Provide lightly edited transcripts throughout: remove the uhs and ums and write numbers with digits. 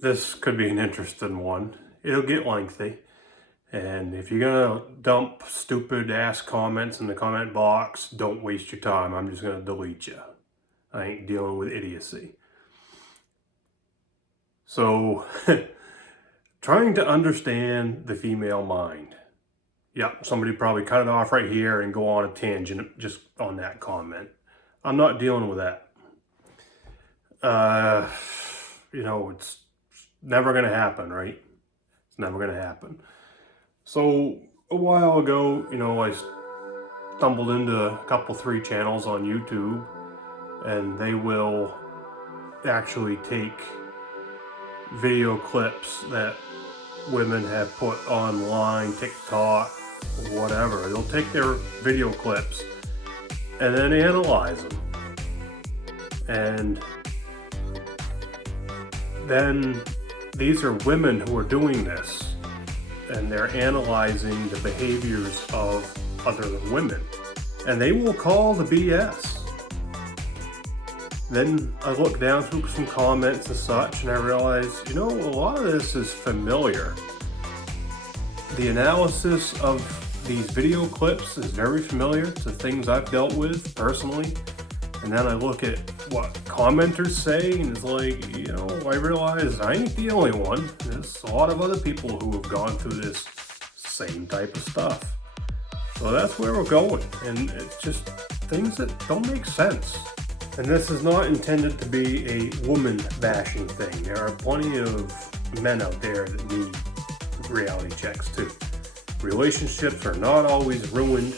This could be an interesting one. It'll get lengthy. And if you're gonna dump stupid ass comments in the comment box, don't waste your time. I'm just gonna delete you. I ain't dealing with idiocy. So, trying to understand the female mind. Yeah, somebody probably cut it off right here and go on a tangent just on that comment. I'm not dealing with that. Uh, it's never gonna happen, right? It's never gonna happen. So a while ago, I stumbled into a couple, three channels on YouTube, and they will actually take video clips that women have put online, TikTok, whatever. They'll take their video clips and then analyze them. And then these are women who are doing this, and they're analyzing the behaviors of other women. And they will call the BS. Then I look down through some comments and such, and I realize, a lot of this is familiar. The analysis of these video clips is very familiar to things I've dealt with personally. And then I look at what commenters say, and it's like, I realize I ain't the only one. There's a lot of other people who have gone through this same type of stuff. So that's where we're going. And it's just things that don't make sense. And this is not intended to be a woman bashing thing. There are plenty of men out there that need reality checks too. Relationships are not always ruined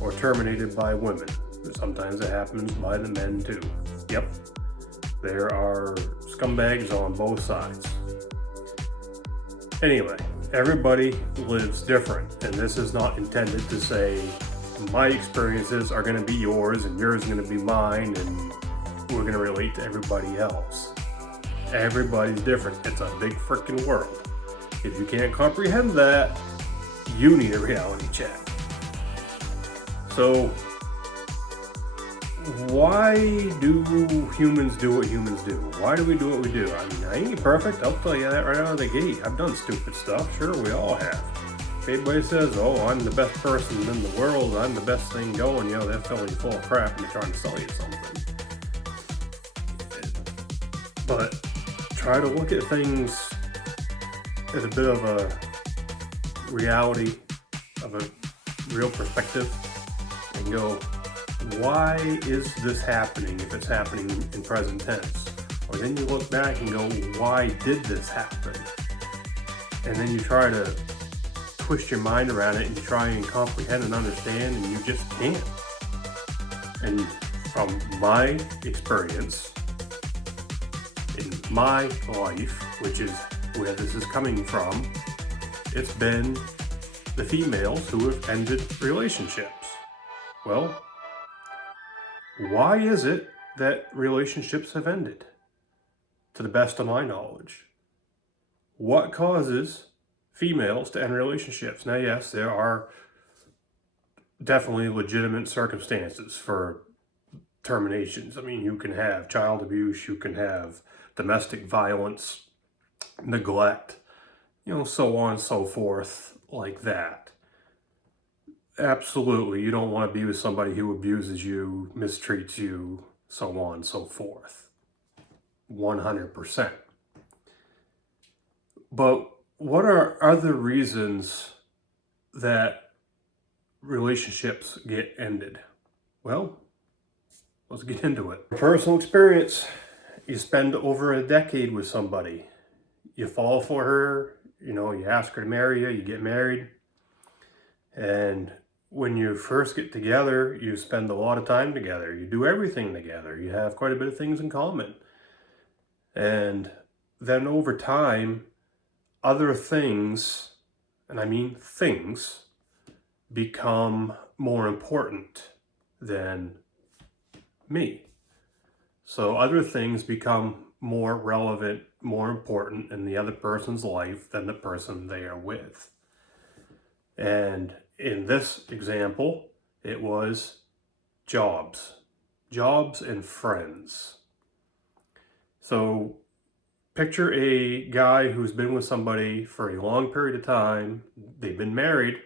or terminated by women. Sometimes it happens by the men too. Yep, there are scumbags on both sides. Anyway, everybody lives different, and this is not intended to say my experiences are going to be yours and yours are going to be mine and we're going to relate to everybody else. Everybody's different. It's a big freaking world. If you can't comprehend that, you need a reality check. So, why do humans do what humans do? Why do we do what we do? I mean, I ain't perfect. I'll tell you that right out of the gate. I've done stupid stuff. Sure, we all have. If anybody says, I'm the best person in the world, I'm the best thing going, they're filling you full of crap and they're trying to sell you something. But try to look at things at a bit of a reality, of a real perspective, and go, why is this happening if it's happening in present tense? Or then you look back and go, why did this happen? And then you try to twist your mind around it and you try and comprehend and understand, and you just can't. And from my experience in my life, which is where this is coming from, it's been the females who have ended relationships. Well, why is it that relationships have ended? To the best of my knowledge, what causes females to end relationships? Now, yes, there are definitely legitimate circumstances for terminations. I mean, you can have child abuse, you can have domestic violence, neglect, so on and so forth, like that. Absolutely, you don't want to be with somebody who abuses you, mistreats you, so on and so forth. 100%. But what are other reasons that relationships get ended? Well, let's get into it. Personal experience, you spend over a decade with somebody. You fall for her, you ask her to marry you, you get married. And when you first get together, you spend a lot of time together. You do everything together. You have quite a bit of things in common. And then over time, other things, and I mean things, become more important than me. So other things become more relevant, more important in the other person's life than the person they are with. And in this example, it was jobs and friends. So Picture a guy who's been with somebody for a long period of time. They've been married,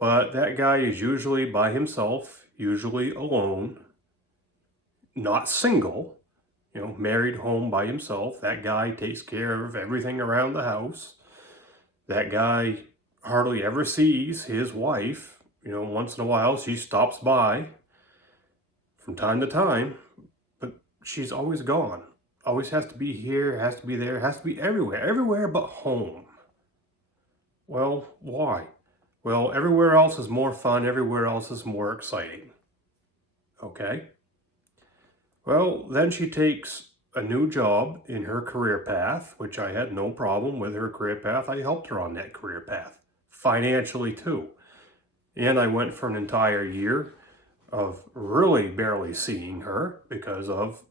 but that guy is usually by himself, usually alone, not single, married, home by himself. That guy takes care of everything around the house. That guy hardly ever sees his wife. Once in a while she stops by from time to time, but she's always gone. Always has to be here, has to be there, has to be everywhere but home. Well, why? Well, everywhere else is more fun, everywhere else is more exciting. Okay? Well, then she takes a new job in her career path, which I had no problem with her career path. I helped her on that career path, financially too. And I went for an entire year of really barely seeing her because of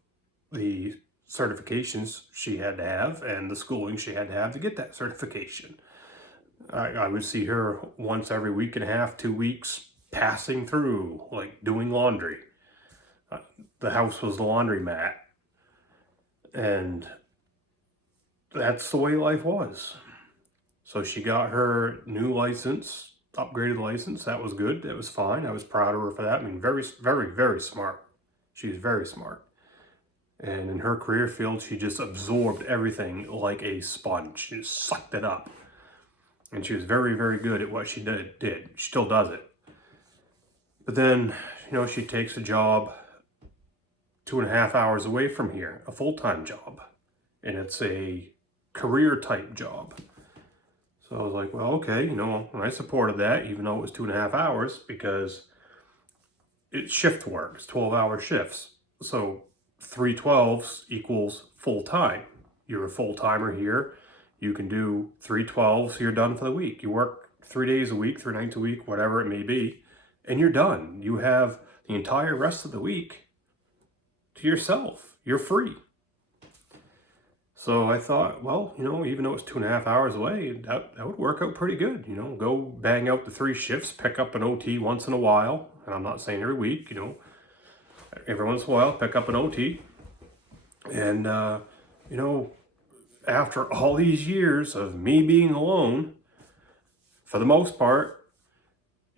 the certifications she had to have and the schooling she had to have to get that certification. I would see her once every week and a half, 2 weeks, passing through, like doing laundry. The house was the laundromat. And that's the way life was. So she got her new license, upgraded license. That was good. That was fine. I was proud of her for that. I mean, very, very, very smart. She's very smart. And in her career field, she just absorbed everything like a sponge. She just sucked it up. And she was very, very good at what she did. She still does it. But then, she takes a job 2.5 hours away from here, a full-time job. And it's a career type job. So I was like, well, okay, and I supported that, even though it was 2.5 hours, because it's shift work, it's 12-hour shifts. So 3 12s equals full-time. You're a full-timer here. You can do 3 12s, you're done for the week. You work 3 days a week, 3 nights a week, whatever it may be, and you're done. You have the entire rest of the week to yourself. You're free. So I thought, well, even though it's 2.5 hours away, that would work out pretty good. Go bang out the 3 shifts, pick up an OT once in a while. And I'm not saying every week, every once in a while, pick up an OT. And, after all these years of me being alone, for the most part,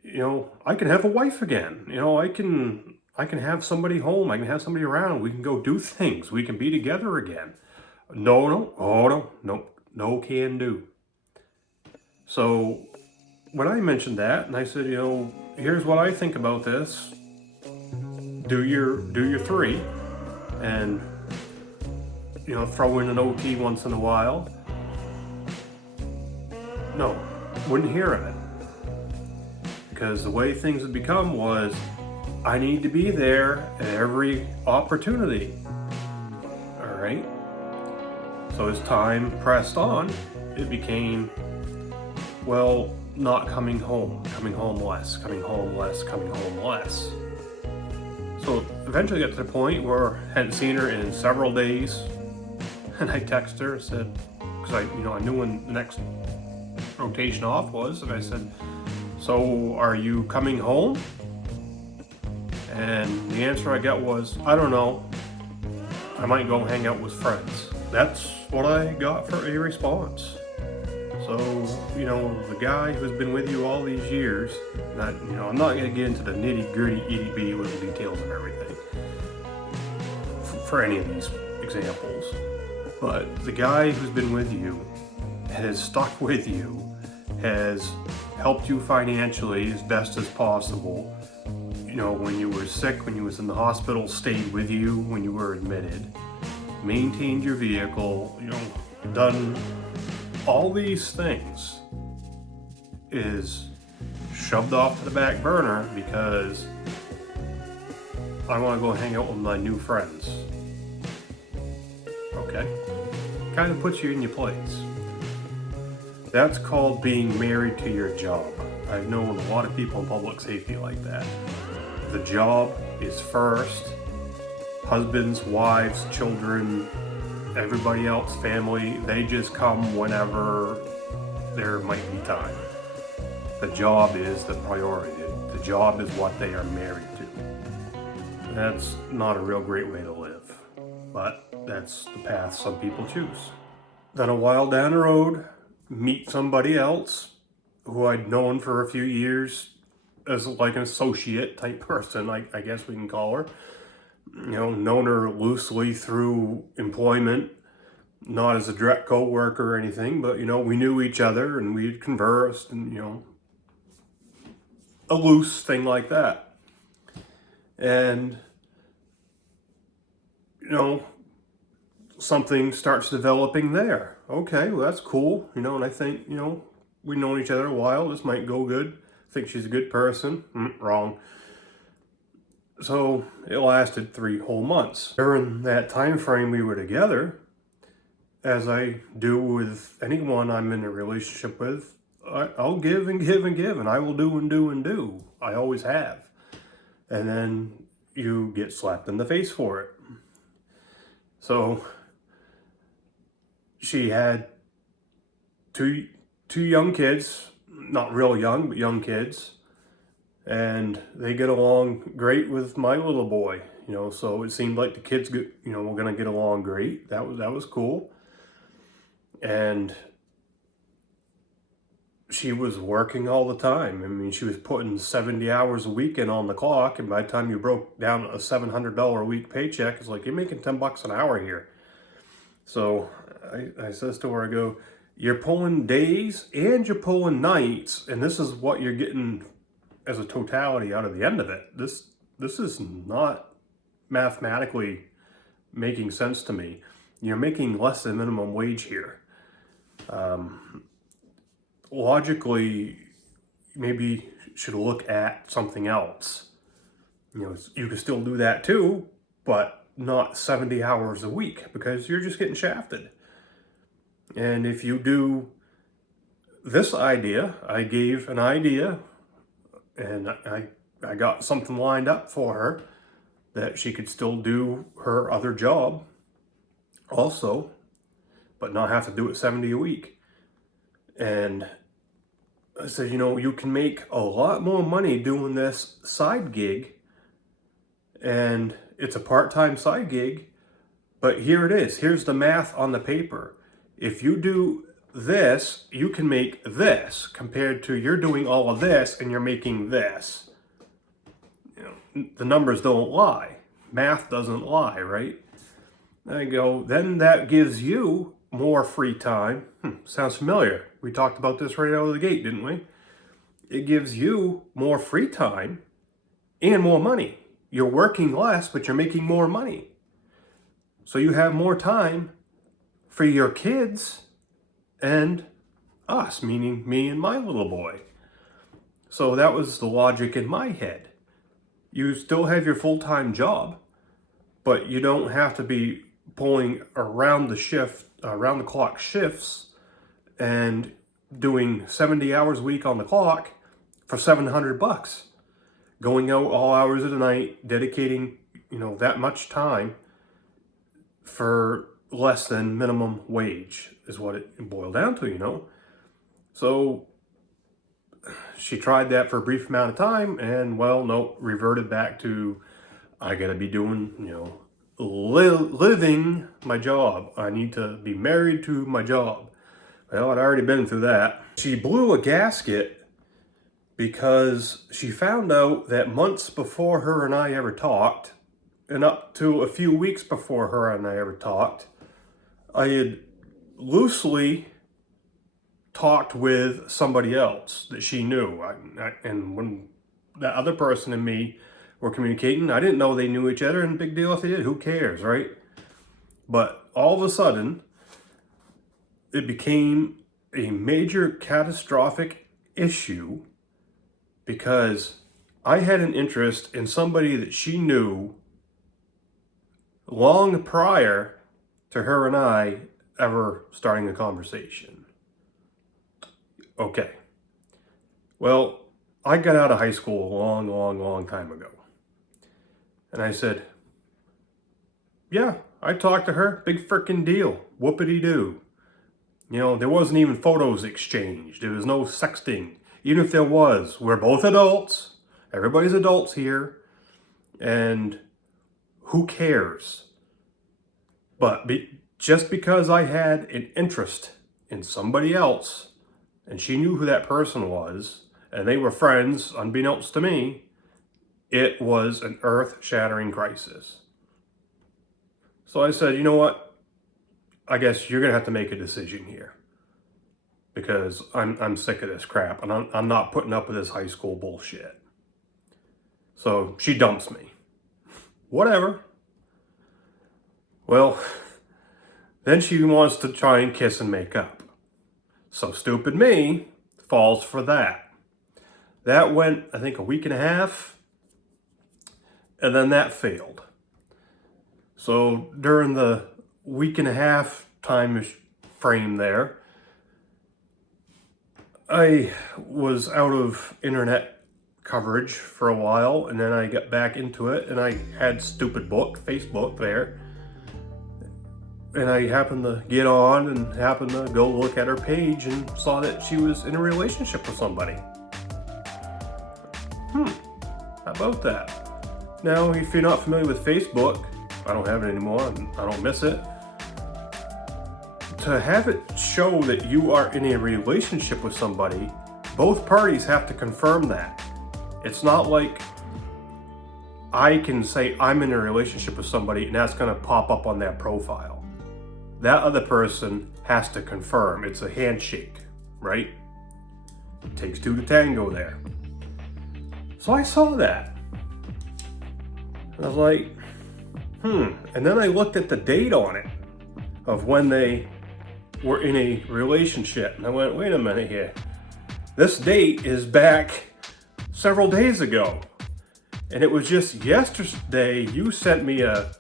I can have a wife again. I can have somebody home. I can have somebody around. We can go do things. We can be together again. No can do. So when I mentioned that, and I said, here's what I think about this. Do your 3, and throw in an OT once in a while. No, wouldn't hear of it. Because the way things had become was, I need to be there at every opportunity. All right? So as time pressed on, it became, well, not coming home less. So eventually got to the point where I hadn't seen her in several days. And I texted her and said, because I knew when the next rotation off was, and I said, so are you coming home? And the answer I got was, I don't know. I might go hang out with friends. That's what I got for a response. So, the guy who's been with you all these years, I'm not going to get into the nitty-gritty, itty-bitty little details of everything for any of these examples. But the guy who's been with you, has stuck with you, has helped you financially as best as possible. When you were sick, when you was in the hospital, stayed with you when you were admitted, maintained your vehicle, done all these things, is shoved off to the back burner because I want to go hang out with my new friends. Okay? Kind of puts you in your place. That's called being married to your job. I've known a lot of people in public safety like that. The job is first. Husbands, wives, children, everybody else, family, they just come whenever there might be time. The job is the priority. The job is what they are married to. That's not a real great way to live, but that's the path some people choose. Then a while down the road, meet somebody else who I'd known for a few years as like an associate type person, I guess we can call her. Known her loosely through employment, not as a direct co-worker or anything, but we knew each other and we'd conversed, and a loose thing like that. And something starts developing there. Okay, well, that's cool. And I think we've known each other a while, this might go good. I think she's a good person. Wrong. So it lasted 3 whole months. During that time frame we were together, as I do with anyone I'm in a relationship with, I'll give and give and give, and I will do and do and do. I always have. And then you get slapped in the face for it. So she had two young kids, not real young, but young kids. And they get along great with my little boy, so it seemed like the kids, were going to get along great. That was cool. And she was working all the time. I mean, she was putting 70 hours a week in on the clock, and by the time you broke down a $700 a week paycheck, it's like, you're making $10 an hour here. So I says to her, I go, you're pulling days and you're pulling nights, and this is what you're getting as a totality out of the end of it. This is not mathematically making sense to me. You're making less than minimum wage here. Logically, maybe should look at something else. You can still do that too, but not 70 hours a week, because you're just getting shafted. And if you do this idea, I gave an idea, and I got something lined up for her that she could still do her other job also, but not have to do it 70 a week. And I said, you can make a lot more money doing this side gig, and it's a part-time side gig, but here it is. Here's the math on the paper. If you do this, you can make this, compared to you're doing all of this and you're making this. The numbers don't lie. Math doesn't lie, right? I go, then that gives you more free time. Sounds familiar. We talked about this right out of the gate, didn't we? It gives you more free time and more money. You're working less, but you're making more money. So you have more time for your kids and us, meaning me and my little boy. So that was the logic in my head. You still have your full-time job, but you don't have to be pulling around the clock shifts and doing 70 hours a week on the clock for $700. Going out all hours of the night, dedicating, that much time for less than minimum wage is what it boiled down to, So she tried that for a brief amount of time, and reverted back to, I gotta be doing, living my job. I need to be married to my job. Well, I'd already been through that. She blew a gasket because she found out that months before her and I ever talked, and up to a few weeks before her and I ever talked, I had loosely talked with somebody else that she knew. And when that other person and me were communicating, I didn't know they knew each other, and big deal if they did. Who cares, right? But all of a sudden, it became a major catastrophic issue because I had an interest in somebody that she knew long prior to her and I ever starting a conversation. Okay. Well, I got out of high school a long time ago. And I said, yeah, I talked to her. Big frickin' deal. Whoopity-doo. There wasn't even photos exchanged. There was no sexting. Even if there was, we're both adults. Everybody's adults here. And who cares? But just because I had an interest in somebody else, and she knew who that person was, and they were friends, unbeknownst to me, it was an earth-shattering crisis. So I said, you know what? I guess you're going to have to make a decision here. Because I'm sick of this crap, and I'm not putting up with this high school bullshit. So she dumps me. Whatever. Well, then she wants to try and kiss and make up. So stupid me falls for that. That went, I think, a week and a half, and then that failed. So during the week and a half time frame there, I was out of internet coverage for a while, and then I got back into it, and I had Facebook there, and I happened to get on and happened to go look at her page and saw that she was in a relationship with somebody. How about that? Now, if you're not familiar with Facebook, I don't have it anymore, and I don't miss it. To have it show that you are in a relationship with somebody, both parties have to confirm that. It's not like I can say I'm in a relationship with somebody and that's going to pop up on their profile. That other person has to confirm. It's a handshake, right? It takes two to tango there. So I saw that. I was like, And then I looked at the date on it of when they were in a relationship. And I went, wait a minute here. This date is back several days ago. And it was just yesterday you sent me a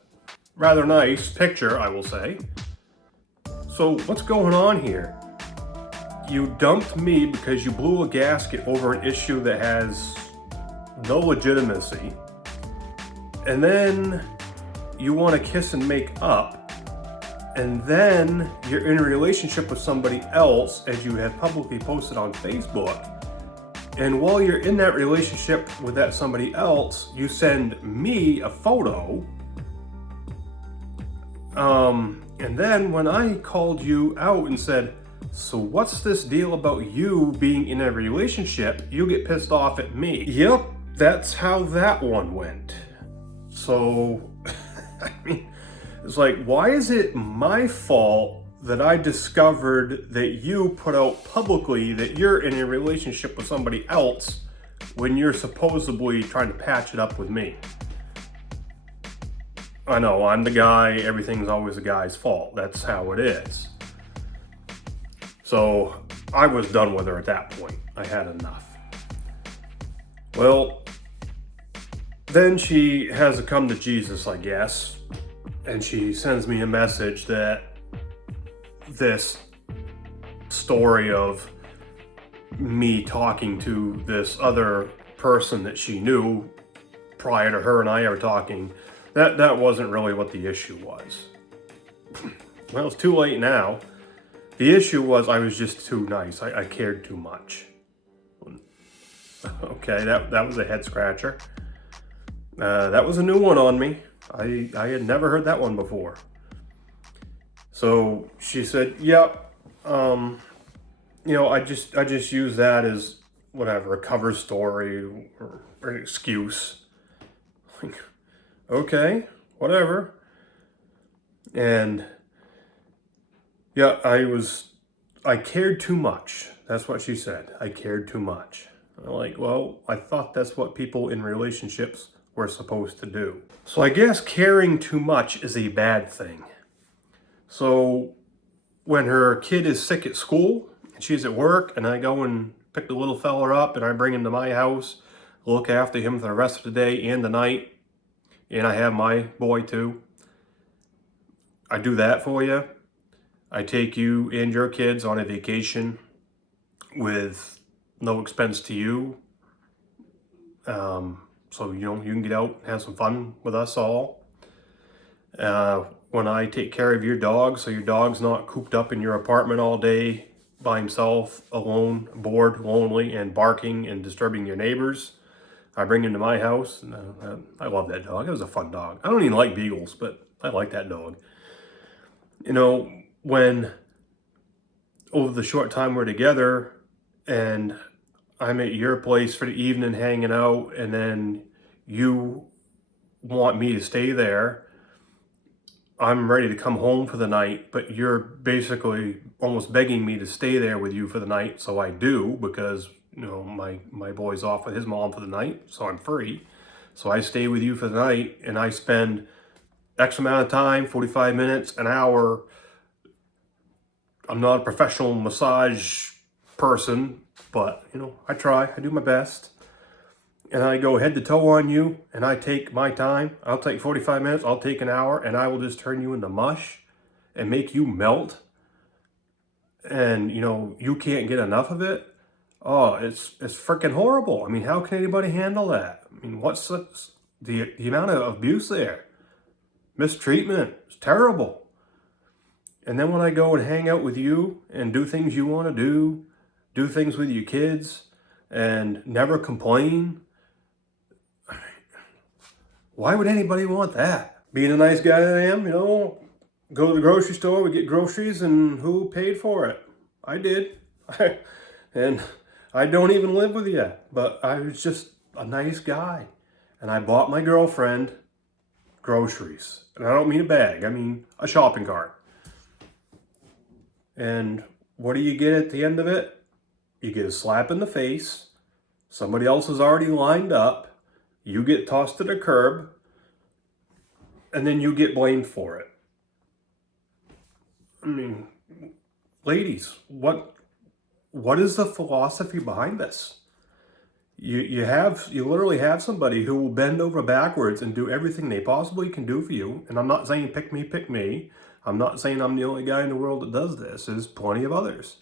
rather nice picture, I will say. So what's going on here? You dumped me because you blew a gasket over an issue that has no legitimacy. And then you want to kiss and make up. And then you're in a relationship with somebody else, as you have publicly posted on Facebook. And while you're in that relationship with that somebody else, you send me a photo. And then when I called you out and said, so what's this deal about you being in a relationship, you get pissed off at me. Yep, that's how that one went. So, I mean, it's like, why is it my fault that I discovered that you put out publicly that you're in a relationship with somebody else when you're supposedly trying to patch it up with me? I know, I'm the guy, everything's always the guy's fault. That's how it is. So I was done with her at that point. I had enough. Well, then she has a come to Jesus, I guess. And she sends me a message that this story of me talking to this other person that she knew prior to her and I ever talking, that wasn't really what the issue was. Well, it's too late now. The issue was I was just too nice. I cared too much. Okay, that was a head scratcher. That was a new one on me. I had never heard that one before. So she said, yep, I just use that as whatever, a cover story or an excuse. Like, okay, whatever. And yeah, I cared too much. That's what she said. I cared too much. I'm like, well, I thought that's what people in relationships were supposed to do. So I guess caring too much is a bad thing. So when her kid is sick at school, and she's at work, and I go and pick the little fella up and I bring him to my house, look after him for the rest of the day and the night, and I have my boy too. I do that for you. I take you and your kids on a vacation with no expense to you. So, you can get out and have some fun with us all. When I take care of your dog, so your dog's not cooped up in your apartment all day by himself, alone, bored, lonely, and barking and disturbing your neighbors, I bring him to my house. And, I love that dog. It was a fun dog. I don't even like beagles, but I like that dog. You know, when over the short time we're together and I'm at your place for the evening hanging out, and then you want me to stay there, I'm ready to come home for the night, but you're basically almost begging me to stay there with you for the night. So I do, because my boy's off with his mom for the night, so I'm free. So I stay with you for the night, and I spend X amount of time, 45 minutes, an hour. I'm not a professional massage person, but I try. I do my best. And I go head to toe on you, and I take my time. I'll take 45 minutes, I'll take an hour, and I will just turn you into mush and make you melt. And you can't get enough of it. Oh, it's freaking horrible. I mean, how can anybody handle that? I mean, what's the amount of abuse there? Mistreatment. It's terrible. And then when I go and hang out with you and do things you want to do things with your kids, and never complain, why would anybody want that? Being a nice guy that I am, go to the grocery store, we get groceries, and who paid for it? I did. And I don't even live with you, but I was just a nice guy. And I bought my girlfriend groceries. And I don't mean a bag, I mean a shopping cart. And what do you get at the end of it? You get a slap in the face. Somebody else is already lined up. You get tossed to the curb. And then you get blamed for it. I mean, ladies, what is the philosophy behind this? You literally have somebody who will bend over backwards and do everything they possibly can do for you. And I'm not saying pick me. I'm not saying I'm the only guy in the world that does this. There's plenty of others.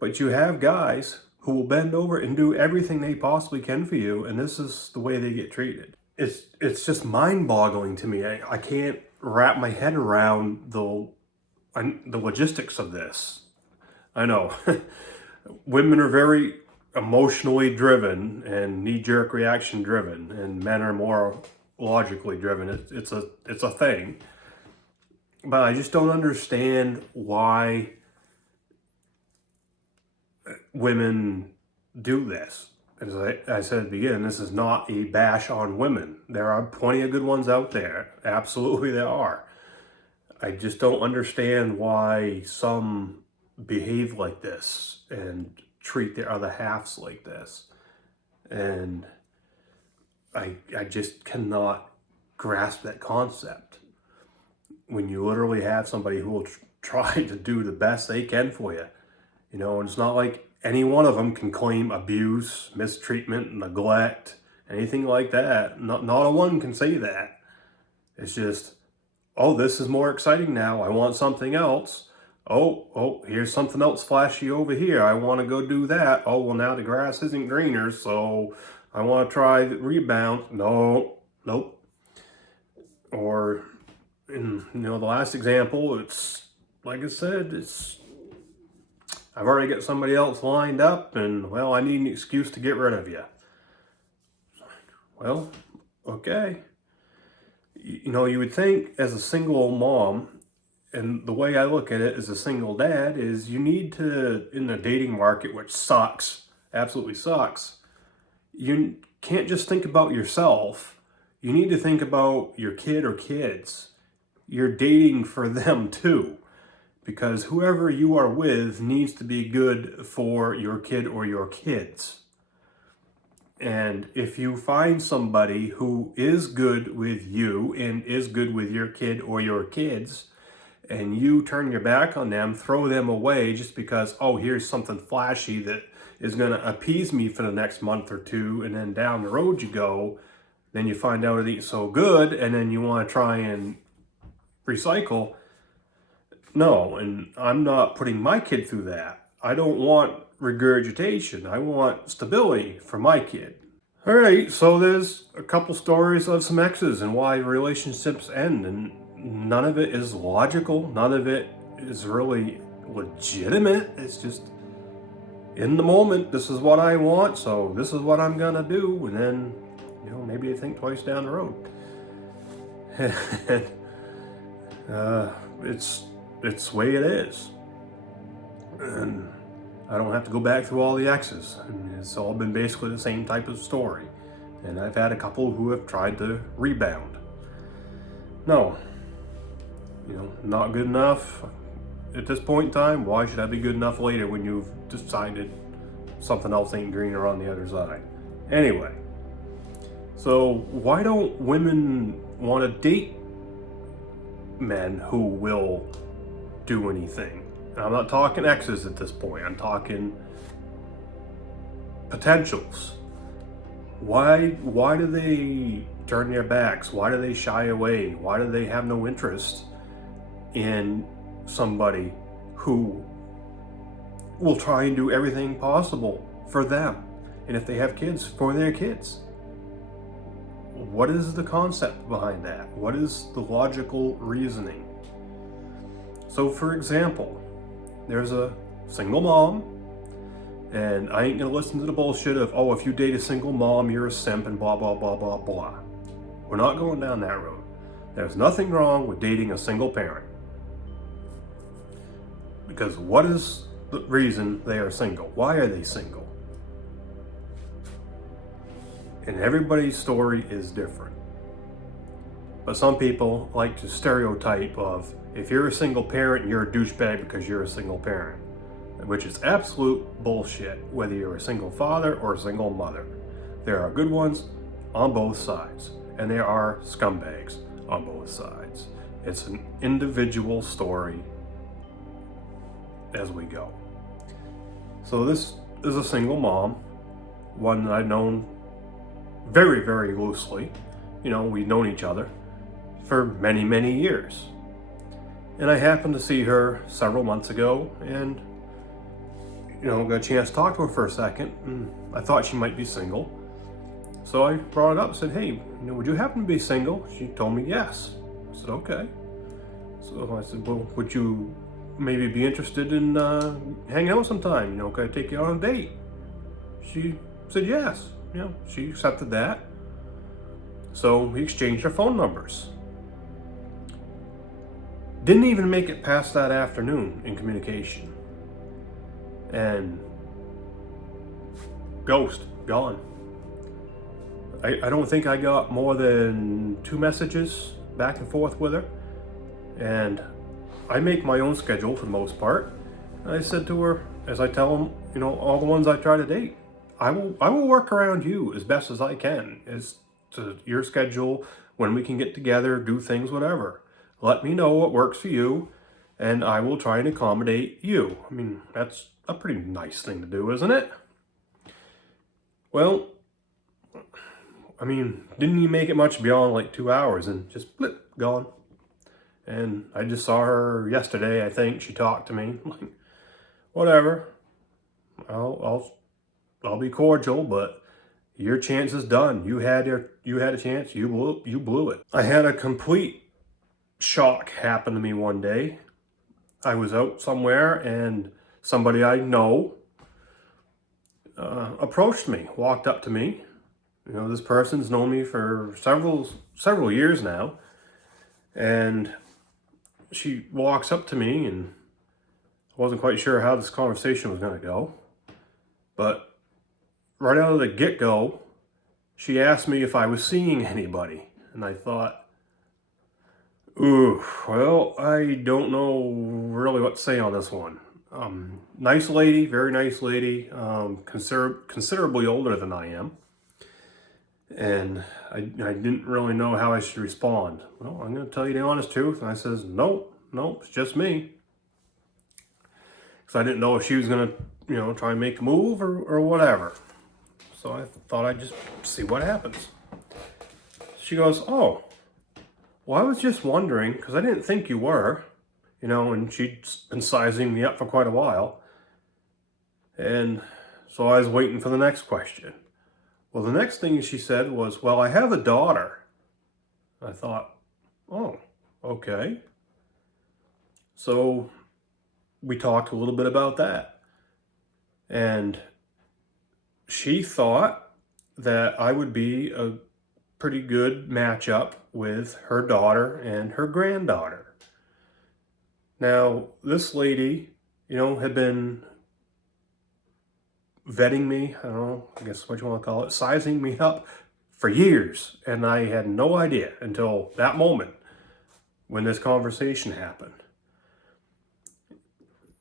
But you have guys who will bend over and do everything they possibly can for you, and this is the way they get treated. It's just mind-boggling to me. I can't wrap my head around the logistics of this. I know women are very emotionally driven and knee-jerk reaction driven, and men are more logically driven. It's a thing. But I just don't understand why women do this. As I said at the beginning, this is not a bash on women. There are plenty of good ones out there. Absolutely there are. I just don't understand why some behave like this and treat their other halves like this. And I just cannot grasp that concept. When you literally have somebody who will try to do the best they can for you. And it's not like any one of them can claim abuse, mistreatment, neglect, anything like that. Not a one can say that. It's just, oh, this is more exciting now. I want something else. Oh, here's something else flashy over here. I want to go do that. Oh, well, now the grass isn't greener, so I want to try the rebound. No, nope. Or in the last example, it's like I said, I've already got somebody else lined up, and well, I need an excuse to get rid of you. Well, okay. You would think as a single mom, and the way I look at it as a single dad, is you need to, in the dating market, which sucks, absolutely sucks, you can't just think about yourself. You need to think about your kid or kids. You're dating for them too. Because whoever you are with needs to be good for your kid or your kids. And if you find somebody who is good with you and is good with your kid or your kids, and you turn your back on them, throw them away just because, oh, here's something flashy that is going to appease me for the next month or two, and then down the road you go, then you find out it ain't so good, and then you want to try and recycle. No, and I'm not putting my kid through that. I don't want regurgitation. I want stability for my kid. All right, so there's a couple stories of some exes and why relationships end, and none of it is logical. None of it is really legitimate. It's just in the moment, this is what I want, so this is what I'm gonna do, and then, maybe you think twice down the road. It's the way it is. And I don't have to go back through all the exes. And it's all been basically the same type of story. And I've had a couple who have tried to rebound. No, not good enough at this point in time. Why should I be good enough later when you've decided something else ain't greener on the other side? Anyway, so why don't women want to date men who will do anything? And I'm not talking exes at this point. I'm talking potentials. Why do they turn their backs? Why do they shy away? Why do they have no interest in somebody who will try and do everything possible for them? And if they have kids, for their kids. What is the concept behind that? What is the logical reasoning? So for example, there's a single mom, and I ain't gonna listen to the bullshit of, oh, if you date a single mom, you're a simp and blah, blah, blah, blah, blah. We're not going down that road. There's nothing wrong with dating a single parent. Because what is the reason they are single? Why are they single? And everybody's story is different. But some people like to stereotype of, if you're a single parent, you're a douchebag because you're a single parent. Which is absolute bullshit, whether you're a single father or a single mother. There are good ones on both sides, and there are scumbags on both sides. It's an individual story as we go. So this is a single mom, one that I've known very, very loosely. We've known each other for many, many years. And I happened to see her several months ago, and got a chance to talk to her for a second, and I thought she might be single. So I brought it up and said, hey, would you happen to be single? She told me yes. I said, okay. So I said, well, would you maybe be interested in hanging out sometime? Could I take you on a date? She said yes. She accepted that. So we exchanged our phone numbers. Didn't even make it past that afternoon in communication. And ghost, gone. I don't think I got more than 2 messages back and forth with her. And I make my own schedule for the most part. And I said to her, as I tell them, all the ones I try to date, I will work around you as best as I can, as to your schedule, when we can get together, do things, whatever. Let me know what works for you, and I will try and accommodate you. I mean, that's a pretty nice thing to do, isn't it? Well, didn't even make it much beyond like 2 hours, and just blip, gone. And I just saw her yesterday, I think. She talked to me. Like, whatever. I'll be cordial, but your chance is done. You had a chance. You blew it. I had a complete shock happen to me one day. I was out somewhere, and somebody I know approached me, walked up to me. This person's known me for several years now, and she walks up to me, and I wasn't quite sure how this conversation was going to go, but right out of the get-go, she asked me if I was seeing anybody, and I thought, ooh, well, I don't know really what to say on this one. Nice lady, very nice lady, considerably older than I am. And I didn't really know how I should respond. Well, I'm going to tell you the honest truth. And I says, nope, it's just me. Because I didn't know if she was going to, try and make a move or whatever. So I thought I'd just see what happens. She goes, oh, well, I was just wondering, because I didn't think you were, and she'd been sizing me up for quite a while. And so I was waiting for the next question. Well, the next thing she said was, well, I have a daughter. I thought, oh, okay. So we talked a little bit about that. And she thought that I would be a pretty good matchup with her daughter and her granddaughter. Now, this lady, had been vetting me, I don't know, I guess what you want to call it, sizing me up for years. And I had no idea until that moment when this conversation happened.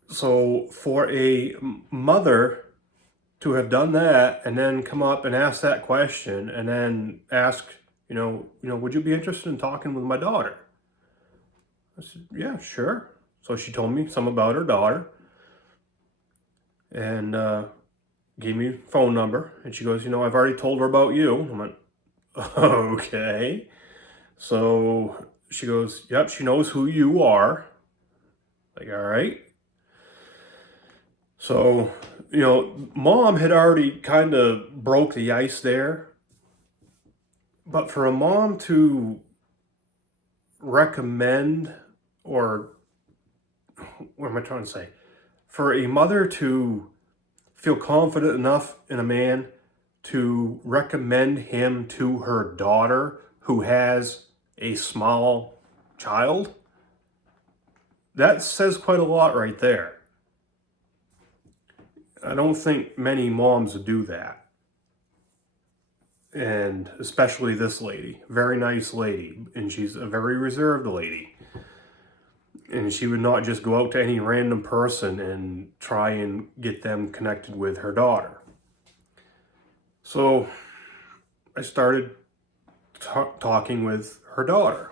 So for a mother to have done that and then come up and ask that question and then ask, would you be interested in talking with my daughter? I said, yeah, sure. So she told me some about her daughter and gave me a phone number. And she goes, I've already told her about you. I went, okay. So she goes, yep, she knows who you are. Like, all right. So, mom had already kind of broke the ice there. But for a mom to recommend, or what am I trying to say? For a mother to feel confident enough in a man to recommend him to her daughter who has a small child, that says quite a lot right there. I don't think many moms would do that. And especially this lady, very nice lady, and she's a very reserved lady. And she would not just go out to any random person and try and get them connected with her daughter. So I started talking with her daughter.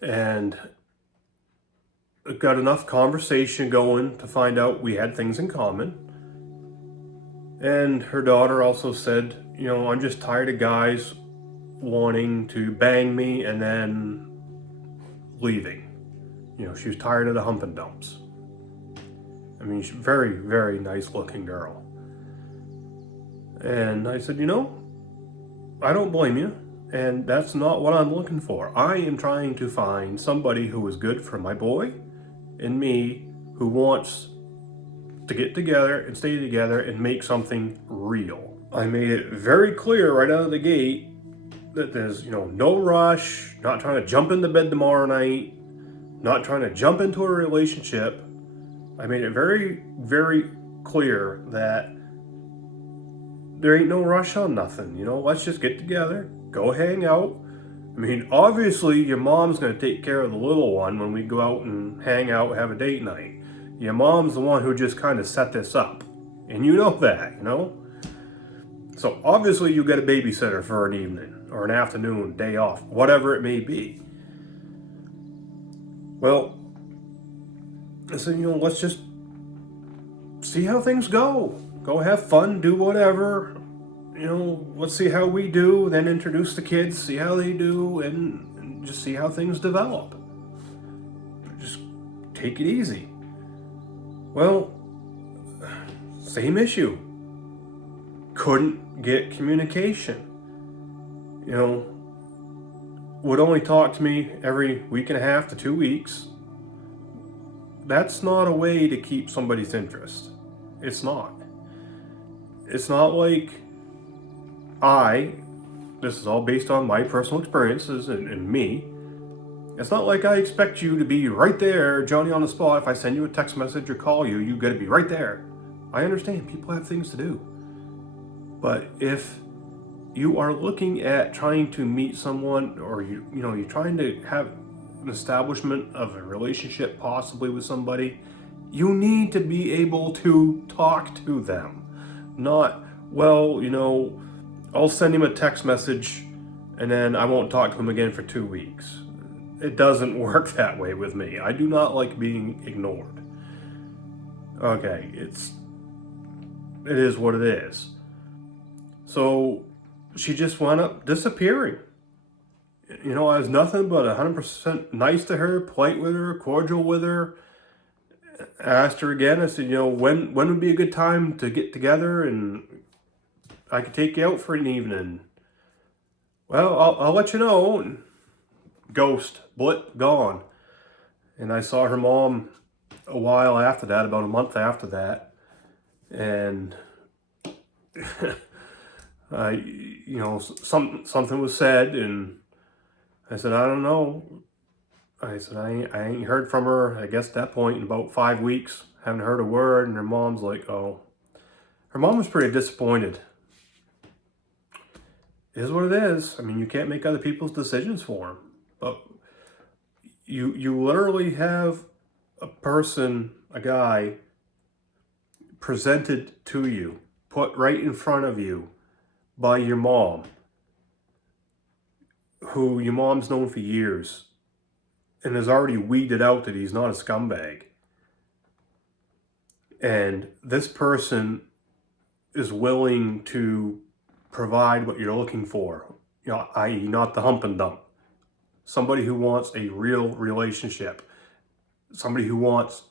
And it got enough conversation going to find out we had things in common. And her daughter also said, I'm just tired of guys wanting to bang me and then leaving. She was tired of the hump and dumps. I mean, she's a very, very nice looking girl. And I said, I don't blame you. And that's not what I'm looking for. I am trying to find somebody who is good for my boy and me, who wants to get together and stay together and make something real. I made it very clear right out of the gate that there's, no rush, not trying to jump into bed tomorrow night, not trying to jump into a relationship. I made it very, very clear that there ain't no rush on nothing. Let's just get together, go hang out. I mean, obviously your mom's going to take care of the little one when we go out and hang out, have a date night. Your mom's the one who just kind of set this up. And you know that, So obviously you get a babysitter for an evening or an afternoon, day off, whatever it may be. Well, I said, let's just see how things go. Go have fun, do whatever. Let's see how we do, then introduce the kids, see how they do, and just see how things develop. Just take it easy. Well, same issue. Couldn't get communication. Would only talk to me every week and a half to 2 weeks. That's not a way to keep somebody's interest. It's not. It's not like this is all based on my personal experiences and me. It's not like I expect you to be right there, Johnny on the spot. If I send you a text message or call you, you got to be right there. I understand people have things to do. But if you are looking at trying to meet someone, or you're trying to have an establishment of a relationship possibly with somebody, you need to be able to talk to them. Not, I'll send him a text message and then I won't talk to him again for 2 weeks. It doesn't work that way with me. I do not like being ignored. Okay, it is what it is. So she just wound up disappearing. I was nothing but 100% nice to her, polite with her, cordial with her. I asked her again. I said, when would be a good time to get together and I could take you out for an evening? Well, I'll let you know. And ghost, blip, gone. And I saw her mom a while after that, about a month after that. And something was said, and I said, I don't know. I said, I ain't heard from her, I guess at that point, in about 5 weeks. Haven't heard a word. And her mom's like, oh. Her mom was pretty disappointed. It is what it is. I mean, you can't make other people's decisions for them. But you literally have a person, a guy, presented to you, put right in front of you by your mom, who your mom's known for years, and has already weeded out that he's not a scumbag. And this person is willing to provide what you're looking for, i.e. not the hump and dump. Somebody who wants a real relationship. Somebody who wants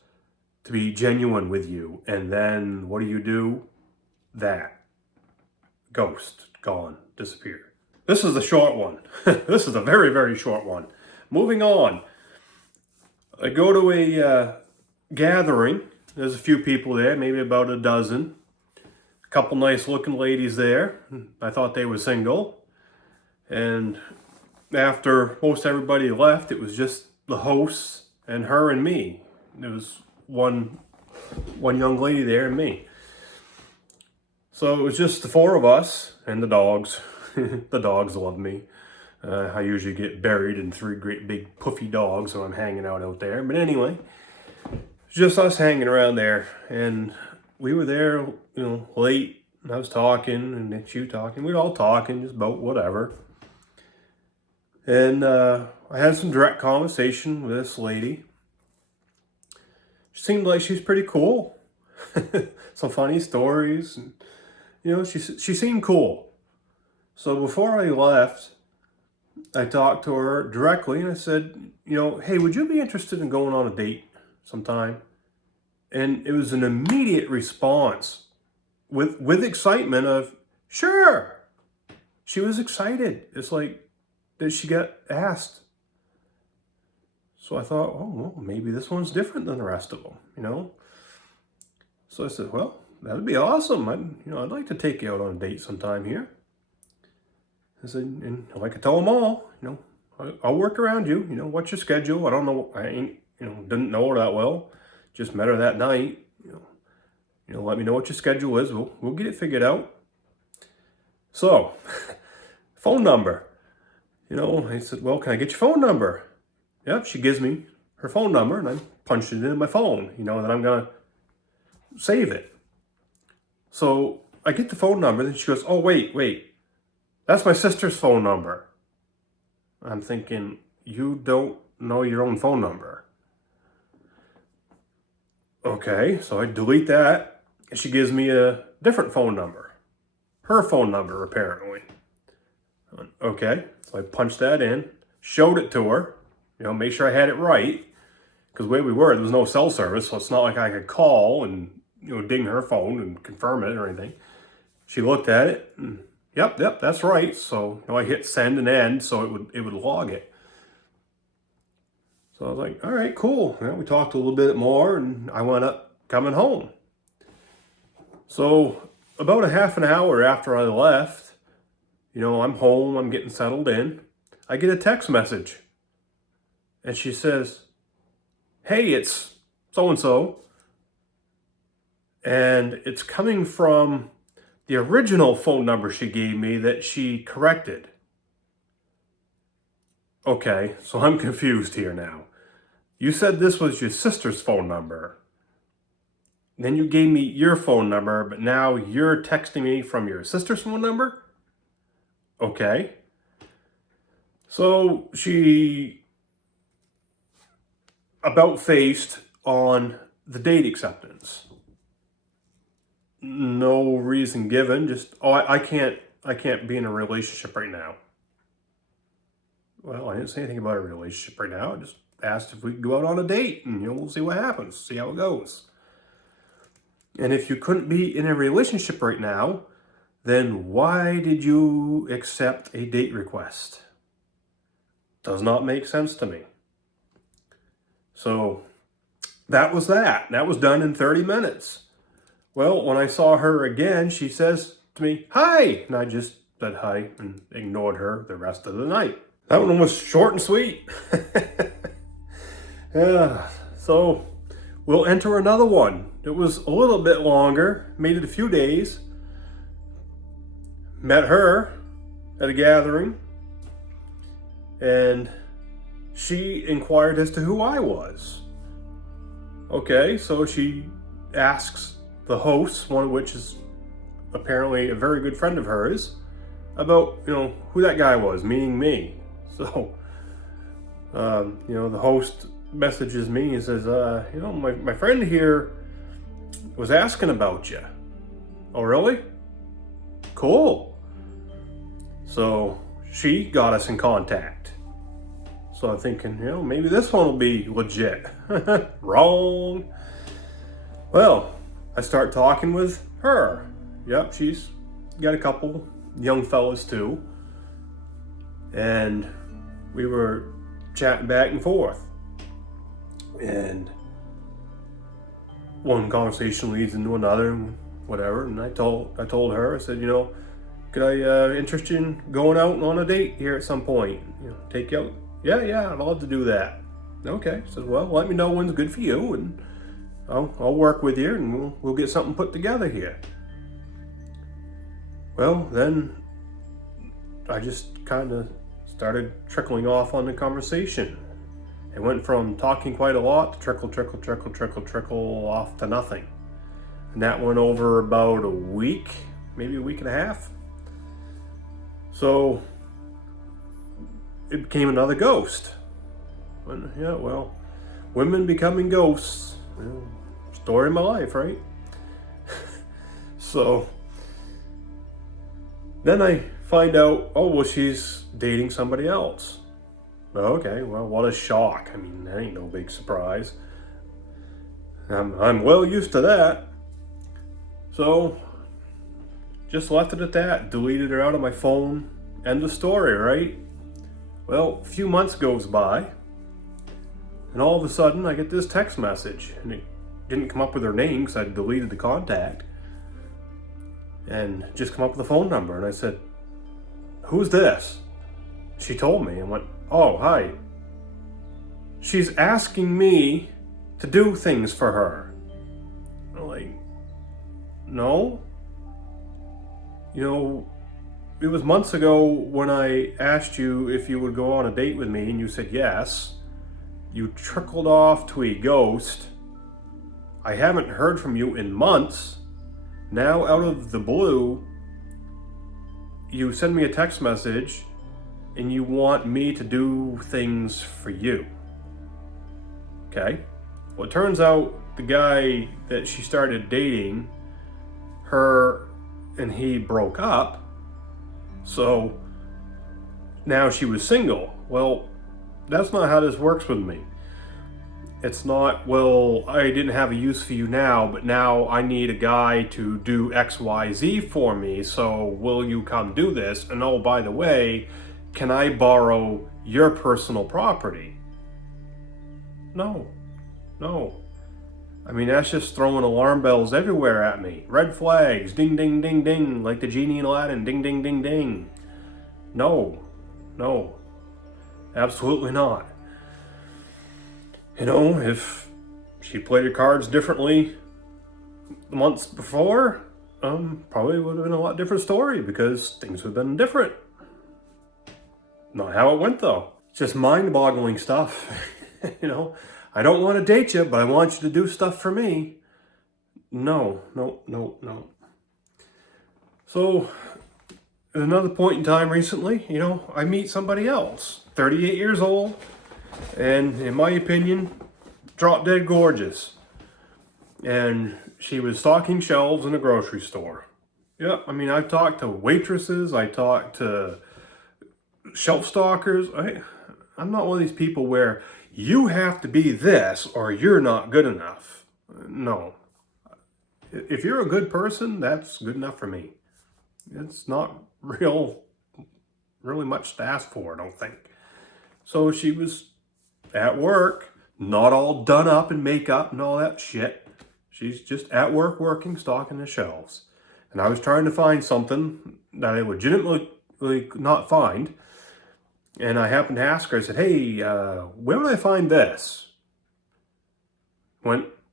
to be genuine with you. And then what do? That. Ghost. Gone. Disappear. This is a short one. This is a very, very short one. Moving on. I go to a gathering. There's a few people there, maybe about a dozen. A couple nice looking ladies there. I thought they were single. And after most everybody left, it was just the hosts and her and me. There was one young lady there and me. So it was just the four of us and the dogs. The dogs love me. I usually get buried in 3 great big puffy dogs when I'm hanging out there. But anyway, it's just us hanging around there. And we were there, late. And I was talking and she was talking. We were all talking just about whatever. And I had some direct conversation with this lady. She seemed like she's pretty cool. Some funny stories. And, she seemed cool. So before I left, I talked to her directly and I said, hey, would you be interested in going on a date sometime? And it was an immediate response with excitement of, sure. She was excited. It's like that she got asked. So I thought, oh, well, maybe this one's different than the rest of them, So I said, well, that'd be awesome. I'd like to take you out on a date sometime here. I said, and like I told them all, I'll work around you. What's your schedule? I don't know. I ain't, didn't know her that well. Just met her that night. Let me know what your schedule is. We'll get it figured out. So, phone number. I said, well, can I get your phone number? Yep, she gives me her phone number, and I punched it in my phone, that I'm going to save it. So I get the phone number, and she goes, oh, wait. That's my sister's phone number. I'm thinking, you don't know your own phone number. Okay, so I delete that. And she gives me a different phone number. Her phone number, apparently. Okay, so I punched that in, showed it to her, make sure I had it right. Because where we were, there was no cell service, so it's not like I could call and, ding her phone and confirm it or anything. She looked at it, and Yep, that's right. So I hit send and end, so it would log it. So I was like, all right, cool. We talked a little bit more, and I wound up coming home. So about a half an hour after I left, I'm home, I'm getting settled in. I get a text message, and she says, hey, it's so-and-so, and it's coming from the original phone number she gave me that she corrected. Okay, so I'm confused here now. You said this was your sister's phone number. Then you gave me your phone number, but now you're texting me from your sister's phone number? Okay. So she about-faced on the date acceptance. No reason given, just, I can't be in a relationship right now. Well, I didn't say anything about a relationship right now. I just asked if we could go out on a date and, we'll see what happens, see how it goes. And if you couldn't be in a relationship right now, then why did you accept a date request? Does not make sense to me. So that was that. That was done in 30 minutes. Well, when I saw her again, she says to me, hi. And I just said hi and ignored her the rest of the night. That one was short and sweet. Yeah, so we'll enter another one. It was a little bit longer, made it a few days. Met her at a gathering, and she inquired as to who I was. Okay, so she asks the host, one of which is apparently a very good friend of hers, about, who that guy was, meaning me. So, the host messages me and says, my friend here was asking about you. Oh, really? Cool. So she got us in contact. So I'm thinking, maybe this one will be legit. Wrong. Well, I start talking with her. Yep, she's got a couple young fellas too. And we were chatting back and forth. And one conversation leads into another, and whatever. And I told her, I said, could I interest you in going out on a date here at some point? Take you out. Yeah, I'd love to do that. Okay. Says, well, let me know when's good for you, and I'll work with you, and we'll get something put together here. Well, then I just kind of started trickling off on the conversation. It went from talking quite a lot to trickle off to nothing. And that went over about a week, maybe a week and a half. So it became another ghost. Women becoming ghosts. Story of my life, right? So then I find out, she's dating somebody else. Okay, well, what a shock. I mean, that ain't no big surprise. I'm well used to that. So, just left it at that. Deleted her out of my phone. End of story, right? Well, a few months goes by, and all of a sudden I get this text message, and it didn't come up with her name because I deleted the contact, and just come up with a phone number, and I said, "Who's this?" She told me, and went, "Oh, hi. She's asking me to do things for her." I'm like, no. It was months ago when I asked you if you would go on a date with me, and you said yes. You trickled off to a ghost. I haven't heard from you in months. Now, out of the blue, you send me a text message and you want me to do things for you. Okay? Well, it turns out the guy that she started dating, her and he broke up. So now she was single. Well, that's not how this works with me. It's not, well, I didn't have a use for you now, but now I need a guy to do X, Y, Z for me, so will you come do this? And oh, by the way, can I borrow your personal property? No. I mean, that's just throwing alarm bells everywhere at me. Red flags, ding, ding, ding, ding, like the genie in Aladdin, ding, ding, ding, ding. No, absolutely not. If she played her cards differently the months before, probably would have been a lot different story because things would have been different. Not how it went though. It's just mind-boggling stuff. I don't want to date you, but I want you to do stuff for me. No. So, at another point in time recently, I meet somebody else, 38 years old, and in my opinion, drop dead gorgeous. And she was stocking shelves in a grocery store. Yeah, I mean, I've talked to waitresses, I talked to shelf stockers. I'm not one of these people where you have to be this or you're not good enough. No. If you're a good person, that's good enough for me. It's not really much to ask for, I don't think. So she was at work, not all done up in makeup and all that shit. She's just at work working, stocking the shelves. And I was trying to find something that I legitimately could not find. And I happened to ask her, I said, hey, where would I find this?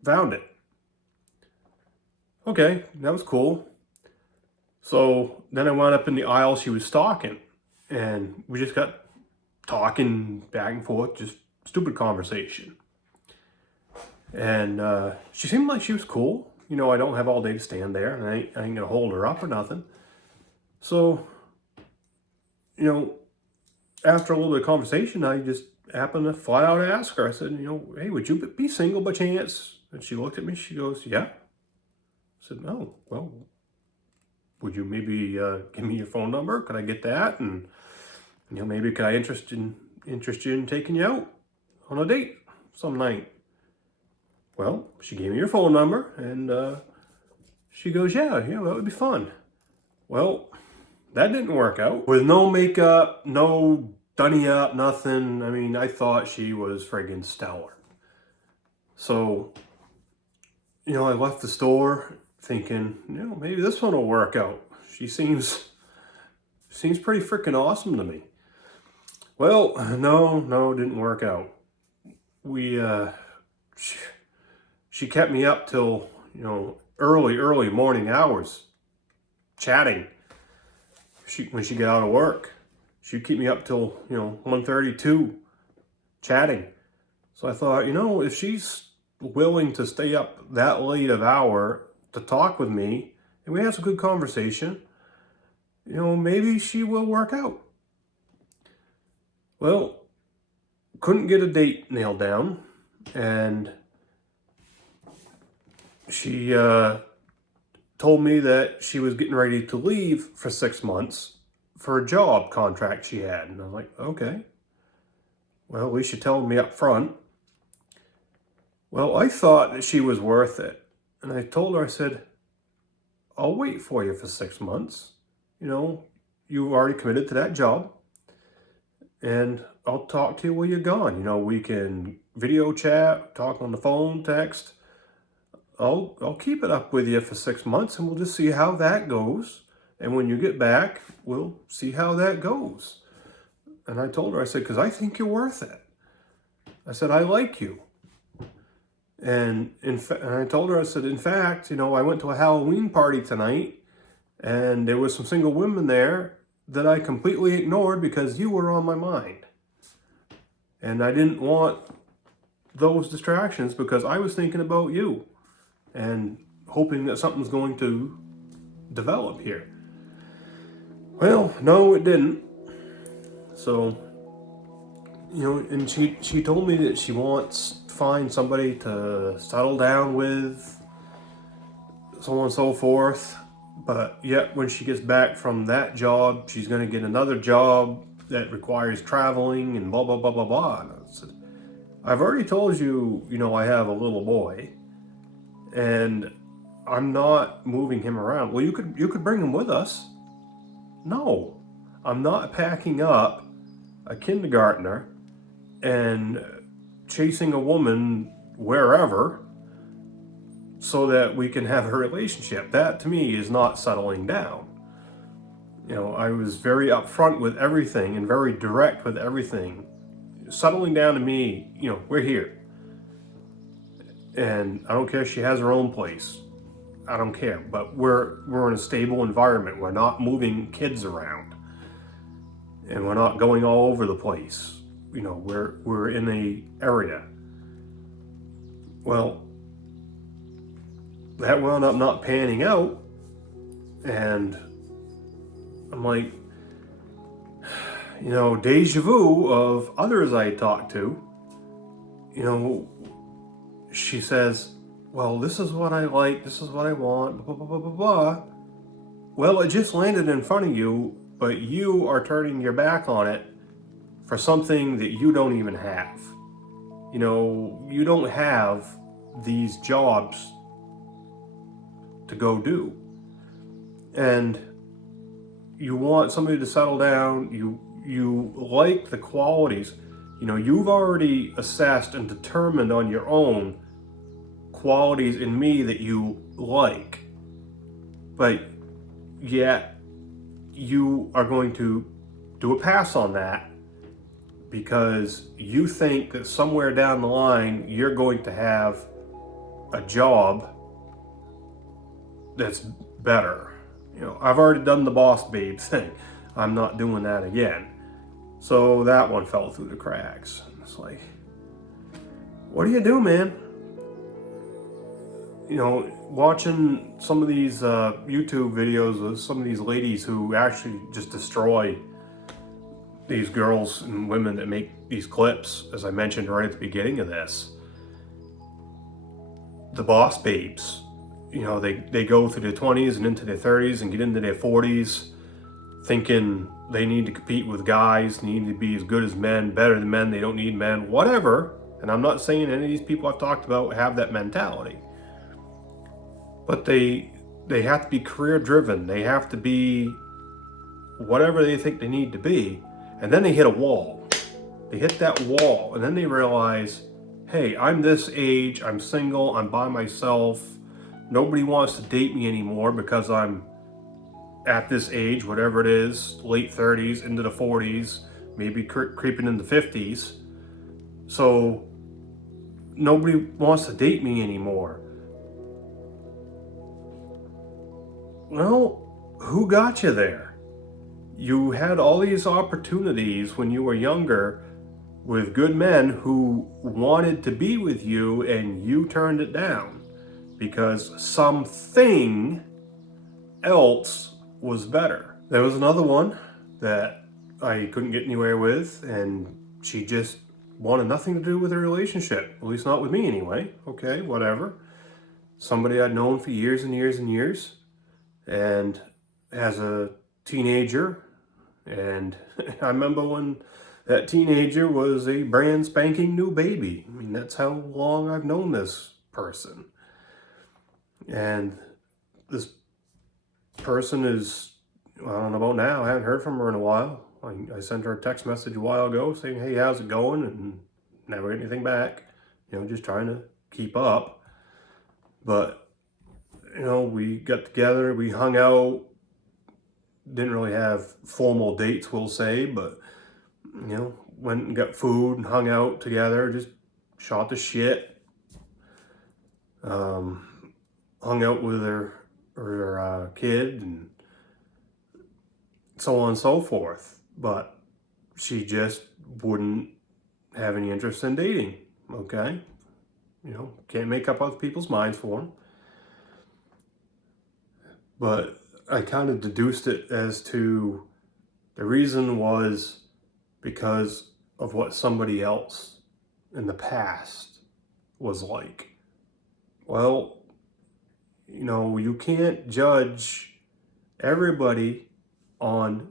found it. Okay, that was cool. So then I wound up in the aisle she was stalking, and we just got talking back and forth, just stupid conversation. And she seemed like she was cool. You know, I don't have all day to stand there, and I ain't gonna hold her up or nothing. So, you know, after a little bit of conversation, I just happened to flat out ask her. I said, you know, hey, would you be single by chance? And she looked at me. She goes, yeah. I said, no. Well, would you maybe give me your phone number? Could I get that? And you know, maybe could I interest you in taking you out on a date some night? Well, she gave me her phone number, and she goes, yeah, that would be fun. Well, that didn't work out. With no makeup, no dunny up, nothing. I mean, I thought she was friggin' stellar. So, you know, I left the store thinking, you know, maybe this one will work out. She seems pretty freaking awesome to me. Well, no, it didn't work out. She kept me up till, you know, early morning hours, chatting. When she got out of work, she'd keep me up till, you know, 1:30, 2, chatting. So I thought, you know, if she's willing to stay up that late of hour to talk with me, and we have some good conversation, you know, maybe she will work out. Well, couldn't get a date nailed down, and she told me that she was getting ready to leave for 6 months for a job contract she had. And I was like, okay, well, at least you told me up front. Well, I thought that she was worth it. And I told her, I said, I'll wait for you for 6 months. You know, you already committed to that job. And I'll talk to you while you're gone. You know, we can video chat, talk on the phone, text. I'll keep it up with you for 6 months, and we'll just see how that goes. And when you get back, we'll see how that goes. And I told her, I said, because I think you're worth it. I said, I like you. And I told her, I said, in fact, you know, I went to a Halloween party tonight, and there was some single women there that I completely ignored because you were on my mind. And I didn't want those distractions because I was thinking about you and hoping that something's going to develop here. Well, no, it didn't. So, you know, and she told me that she wants to find somebody to settle down with, so on and so forth. But yet when she gets back from that job, she's going to get another job that requires traveling and blah, blah, blah, blah, blah. And I said, I've already told you, you know, I have a little boy, and I'm not moving him around. Well, you could bring him with us. No, I'm not packing up a kindergartner and chasing a woman wherever so that we can have a relationship. That to me is not settling down. You know, I was very upfront with everything and very direct with everything. Settling down to me, you know, we're here. And I don't care if she has her own place. I don't care. But we're in a stable environment. We're not moving kids around. And we're not going all over the place. You know, we're in a area. Well, that wound up not panning out. And I'm like, you know, deja vu of others I talked to. You know, she says, well, this is what I like, this is what I want, blah, blah, blah, blah, blah. Well, it just landed in front of you, but you are turning your back on it for something that you don't even have. You know, you don't have these jobs to go do. And you want somebody to settle down, you like the qualities. You know, you've already assessed and determined on your own qualities in me that you like, but yet you are going to do a pass on that because you think that somewhere down the line you're going to have a job that's better. I've already done the boss babe thing. I'm not doing that again. So that one fell through the cracks. It's like, what do you do, man? Watching some of these YouTube videos of some of these ladies who actually just destroy these girls and women that make these clips, as I mentioned right at the beginning of this. The boss babes, they go through their 20s and into their 30s and get into their 40s thinking they need to compete with guys, need to be as good as men, better than men, they don't need men, whatever. And I'm not saying any of these people I've talked about have that mentality. But they have to be career driven. They have to be whatever they think they need to be. And then they hit a wall. They hit that wall and then they realize, hey, I'm this age, I'm single, I'm by myself. Nobody wants to date me anymore because I'm at this age, whatever it is, late 30s into the 40s, maybe creeping in the 50s. So nobody wants to date me anymore. Well, who got you there? You had all these opportunities when you were younger with good men who wanted to be with you, and you turned it down because something else was better. There was another one that I couldn't get anywhere with, and she just wanted nothing to do with a relationship, at least not with me anyway. Okay, whatever. Somebody I'd known for years and years and years, and as a teenager, and I remember when that teenager was a brand spanking new baby. I mean, that's how long I've known this person. And this person is, I don't know about now, I haven't heard from her in a while. I sent her a text message a while ago saying, hey, how's it going? And never get anything back. Just trying to keep up. But, we got together, we hung out, didn't really have formal dates, we'll say, but, went and got food and hung out together, just shot the shit. Hung out with her kid and so on and so forth. But she just wouldn't have any interest in dating, okay? Can't make up other people's minds for them. But I kind of deduced it as to the reason was because of what somebody else in the past was like. Well, you can't judge everybody on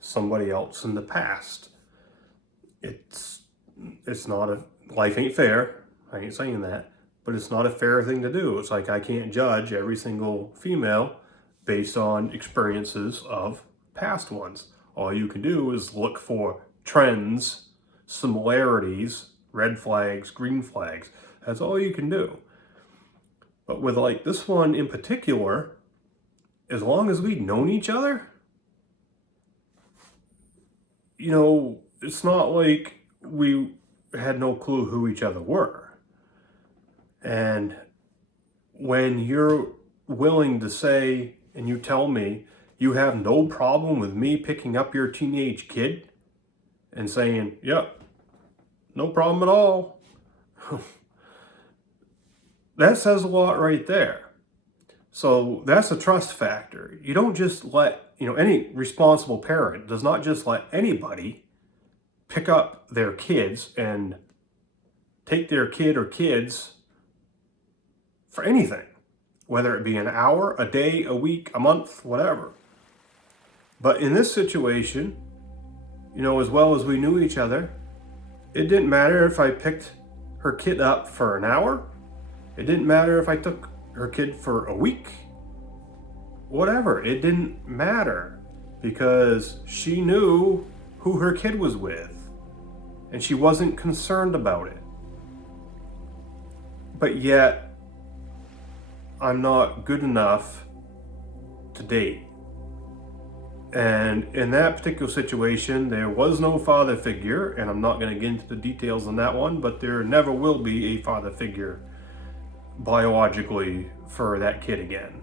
somebody else in the past. It's not life ain't fair. I ain't saying that, but it's not a fair thing to do. It's like I can't judge every single female based on experiences of past ones. All you can do is look for trends, similarities, red flags, green flags. That's all you can do. But with like this one in particular, as long as we'd known each other, it's not like we had no clue who each other were. And when you're willing to say, and you tell me you have no problem with me picking up your teenage kid and saying, yep, no problem at all. That says a lot right there. So that's a trust factor. You don't just let, any responsible parent does not just let anybody pick up their kids and take their kid or kids for anything, whether it be an hour, a day, a week, a month, whatever. But in this situation, as well as we knew each other, it didn't matter if I picked her kid up for an hour. It didn't matter if I took her kid for a week. Whatever, it didn't matter because she knew who her kid was with and she wasn't concerned about it. But yet, I'm not good enough to date. And in that particular situation, there was no father figure, and I'm not going to get into the details on that one, but there never will be a father figure biologically for that kid again.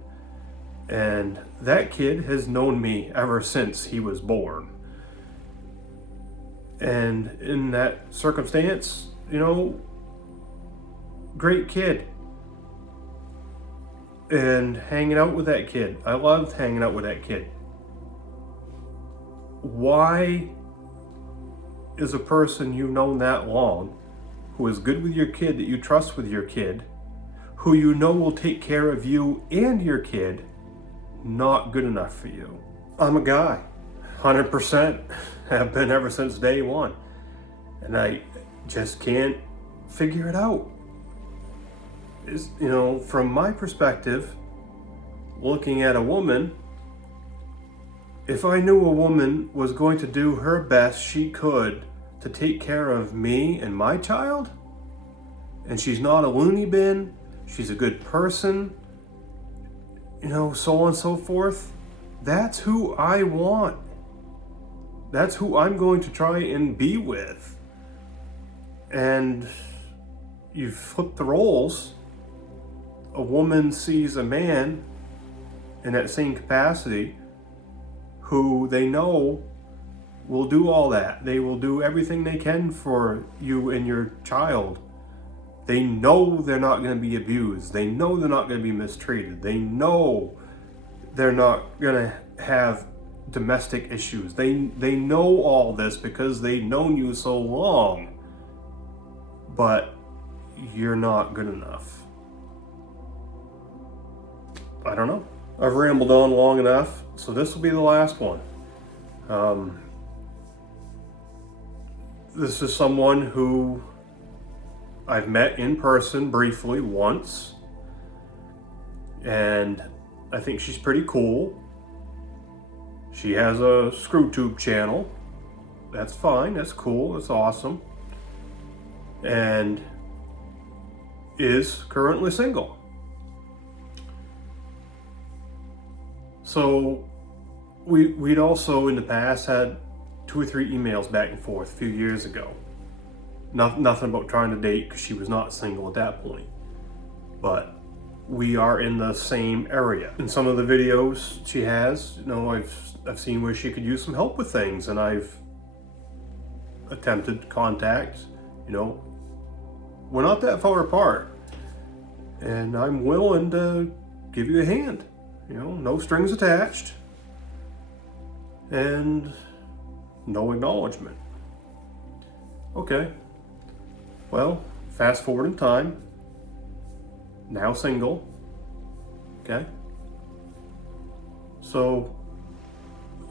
And that kid has known me ever since he was born. And in that circumstance, great kid. And hanging out with that kid. I loved hanging out with that kid. Why is a person you've known that long, who is good with your kid, that you trust with your kid, who you know will take care of you and your kid, not good enough for you? I'm a guy, 100%, have been ever since day one, and I just can't figure it out. From my perspective, looking at a woman, if I knew a woman was going to do her best she could to take care of me and my child, and she's not a loony bin, she's a good person, so on and so forth, that's who I want. That's who I'm going to try and be with. And you flip the roles. A woman sees a man in that same capacity who they know will do all that. They will do everything they can for you and your child. They know they're not going to be abused. They know they're not going to be mistreated. They know they're not going to have domestic issues. They know all this because they've known you so long. But you're not good enough. I don't know. I've rambled on long enough, so this will be the last one. This is someone who I've met in person briefly once, and I think she's pretty cool. She has a ScrewTube channel. That's fine, that's cool, that's awesome. And is currently single. So we'd also in the past had 2 or 3 emails back and forth a few years ago. Nothing about trying to date, because she was not single at that point. But we are in the same area. In some of the videos she has, I've seen where she could use some help with things, and I've attempted contact. We're not that far apart, and I'm willing to give you a hand. No strings attached, and no acknowledgement. Okay, well, fast forward in time, now single, okay? So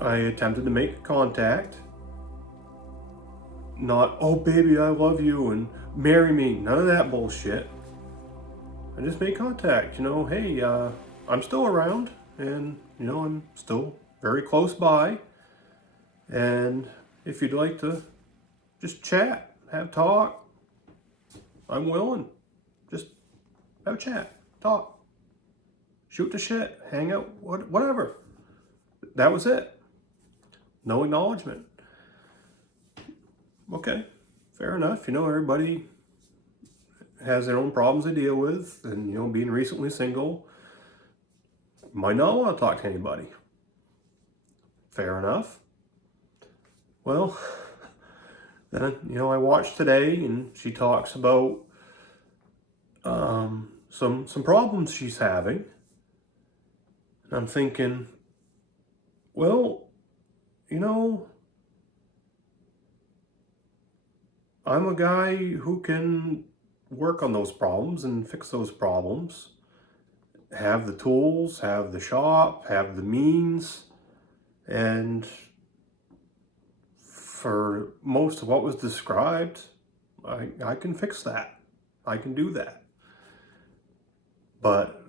I attempted to make contact, not, oh baby, I love you, and marry me, none of that bullshit. I just made contact, hey, I'm still around, and I'm still very close by, and if you'd like to just chat, have talk, I'm willing. Just have a chat, talk, shoot the shit, hang out, whatever. That was it. No acknowledgement. Okay, fair enough. Everybody has their own problems they deal with, and being recently single, might not want to talk to anybody. Fair enough. Well, then, I watched today, and she talks about some problems she's having. And I'm thinking, well, I'm a guy who can work on those problems and fix those problems. Have the tools, have the shop, have the means, and for most of what was described, I can fix that. I can do that. But,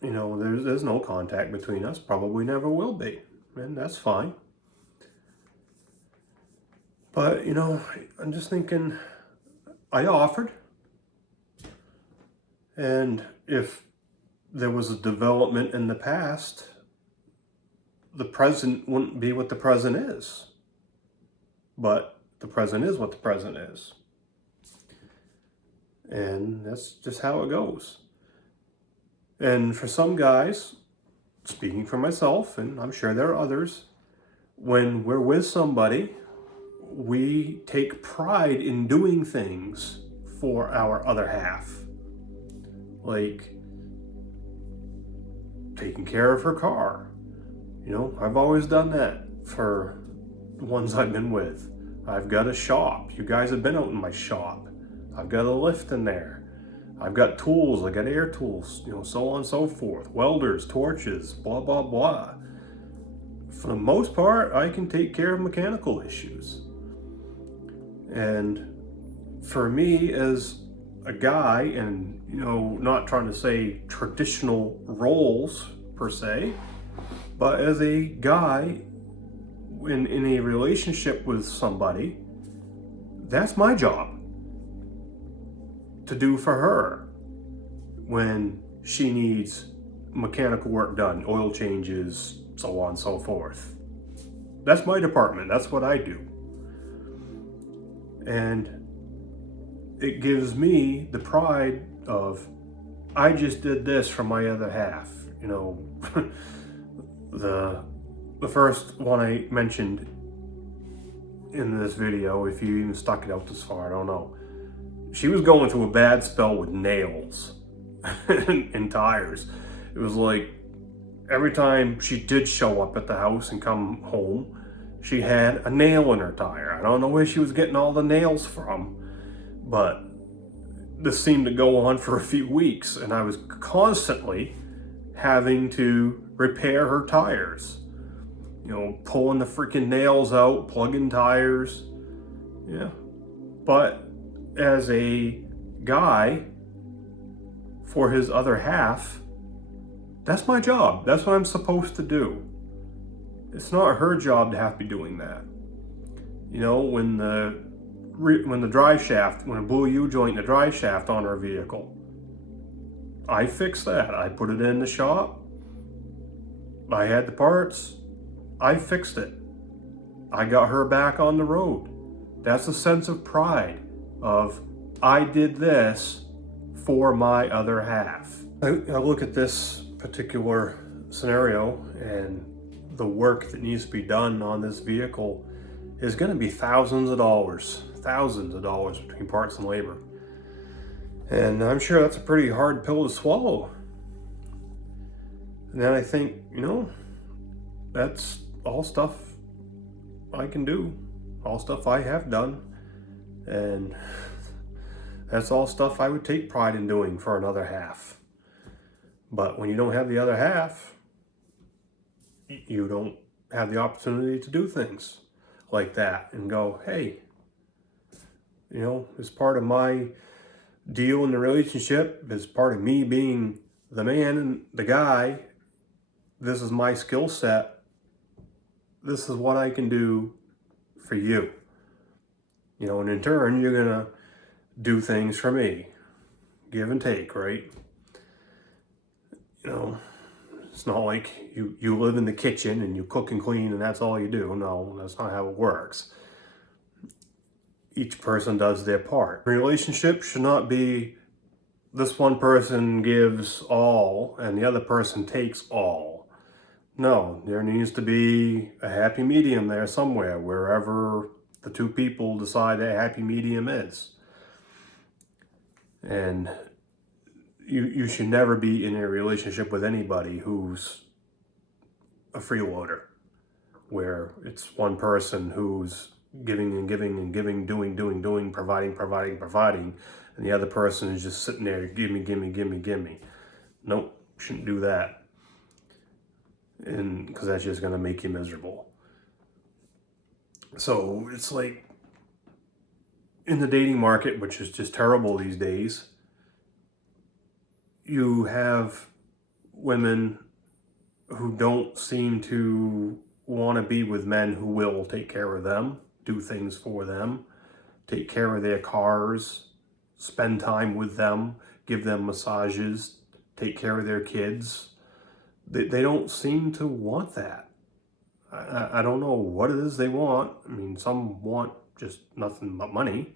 there's no contact between us, probably never will be, and that's fine. But, I'm just thinking, I offered, and if there was a development in the past, the present wouldn't be what the present is. But the present is what the present is. And that's just how it goes. And for some guys, speaking for myself, and I'm sure there are others, when we're with somebody, we take pride in doing things for our other half. Like taking care of her car. You know, I've always done that for the ones I've been with. I've got a shop. You guys have been out in my shop. I've got a lift in there. I've got tools. I got air tools, you know, so on and so forth. Welders, torches, blah, blah, blah. For the most part, I can take care of mechanical issues. And for me as a guy, and, you know, not trying to say traditional roles per se, but as a guy in a relationship with somebody, that's my job to do for her when she needs mechanical work done, oil changes, so on and so forth. That's my department. That's what I do. And it gives me the pride of, I just did this for my other half. You know, the first one I mentioned in this video, if you even stuck it out this far, I don't know. She was going through a bad spell with nails and tires. It was like every time she did show up at the house and come home, she had a nail in her tire. I don't know where she was getting all the nails from, but this seemed to go on for a few weeks, and I was constantly having to repair her tires. You know, pulling the freaking nails out, plugging tires. Yeah. But as a guy, for his other half, that's my job. That's what I'm supposed to do. It's not her job to have to be doing that. You know, when the drive shaft, when it blew a U-joint in the drive shaft on her vehicle, I fixed that. I put it in the shop. I had the parts. I fixed it. I got her back on the road. That's a sense of pride of, I did this for my other half. I look at this particular scenario, and the work that needs to be done on this vehicle is going to be thousands of dollars between parts and labor. And I'm sure that's a pretty hard pill to swallow. And then I think, you know, that's all stuff I can do, all stuff I have done, and that's all stuff I would take pride in doing for another half. But when you don't have the other half, you don't have the opportunity to do things like that and go, hey, you know, as part of my deal in the relationship, as part of me being the man and the guy, this is my skill set. This is what I can do for you. You know, and in turn, you're going to do things for me. Give and take, right? You know, it's not like you live in the kitchen and you cook and clean and that's all you do. No, that's not how it works. Each person does their part. Relationship should not be this one person gives all and the other person takes all. No, there needs to be a happy medium there somewhere, wherever the two people decide that happy medium is. And you should never be in a relationship with anybody who's a freeloader, where it's one person who's giving and giving and giving, doing, providing, and the other person is just sitting there, gimme. Nope, shouldn't do that. And because that's just going to make you miserable. So it's like in the dating market, which is just terrible these days, you have women who don't seem to want to be with men who will take care of them, do things for them, take care of their cars, spend time with them, give them massages, take care of their kids. They don't seem to want that. I don't know what it is they want. I mean, some want just nothing but money.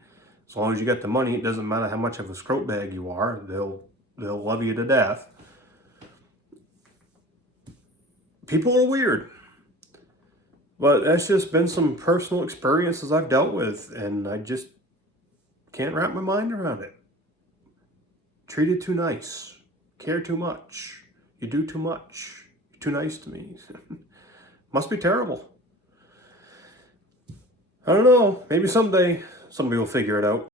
As long as you get the money, it doesn't matter how much of a scrote bag you are. They'll love you to death. people are weird. But that's just been some personal experiences I've dealt with, and I just can't wrap my mind around it. Treated too nice. Care too much. You do too much. You're too nice to me. Must be terrible. I don't know. Maybe someday somebody will figure it out.